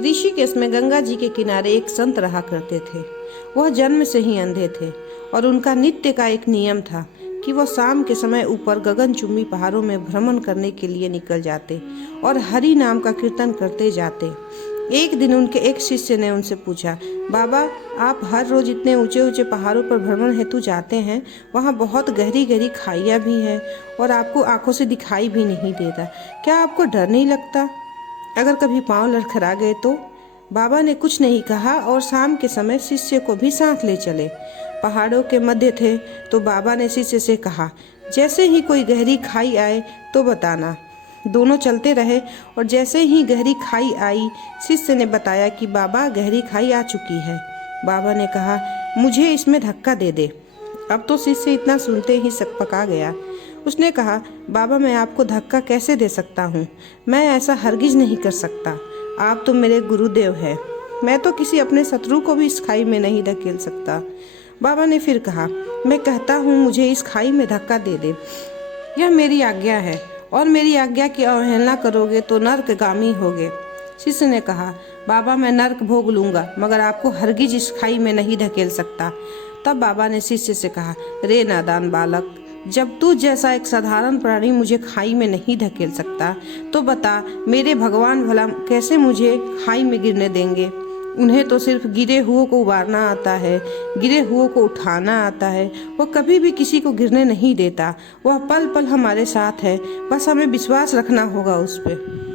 ऋषिकेश में गंगा जी के किनारे एक संत रहा करते थे। वह जन्म से ही अंधे थे और उनका नित्य का एक नियम था कि वह शाम के समय ऊपर गगनचुंबी पहाड़ों में भ्रमण करने के लिए निकल जाते और हरि नाम का कीर्तन करते जाते। एक दिन उनके एक शिष्य ने उनसे पूछा, बाबा, आप हर रोज इतने ऊंचे ऊंचे पहाड़ों पर भ्रमण हेतु जाते हैं, वहाँ बहुत गहरी गहरी खाइयाँ भी हैं और आपको आंखों से दिखाई भी नहीं देता, क्या आपको डर नहीं लगता अगर कभी पांव लड़खड़ा गए तो? बाबा ने कुछ नहीं कहा और शाम के समय शिष्य को भी साथ ले चले। पहाड़ों के मध्य थे तो बाबा ने शिष्य से कहा, जैसे ही कोई गहरी खाई आए तो बताना। दोनों चलते रहे और जैसे ही गहरी खाई आई, शिष्य ने बताया कि बाबा, गहरी खाई आ चुकी है। बाबा ने कहा, मुझे इसमें धक्का दे दे। अब तो शिष्य इतना सुनते ही सकपका गया। उसने कहा, बाबा, मैं आपको धक्का कैसे दे सकता हूँ? मैं ऐसा हरगिज नहीं कर सकता। आप तो मेरे गुरुदेव हैं। मैं तो किसी अपने शत्रु को भी इस खाई में नहीं धकेल सकता। बाबा ने फिर कहा, मैं कहता हूँ मुझे इस खाई में धक्का दे दे। यह मेरी आज्ञा है और मेरी आज्ञा की अवहेलना करोगे तो नरकगामी होगे। शिष्य ने कहा, बाबा, मैं नरक भोग लूंगा मगर आपको हरगिज इस खाई में नहीं धकेल सकता। तब बाबा ने शिष्य से कहा, रे नादान बालक, जब तू जैसा एक साधारण प्राणी मुझे खाई में नहीं धकेल सकता तो बता, मेरे भगवान भला कैसे मुझे खाई में गिरने देंगे? उन्हें तो सिर्फ गिरे हुओं को उबारना आता है, गिरे हुओं को उठाना आता है। वो कभी भी किसी को गिरने नहीं देता। वह पल पल हमारे साथ है, बस हमें विश्वास रखना होगा उस पर।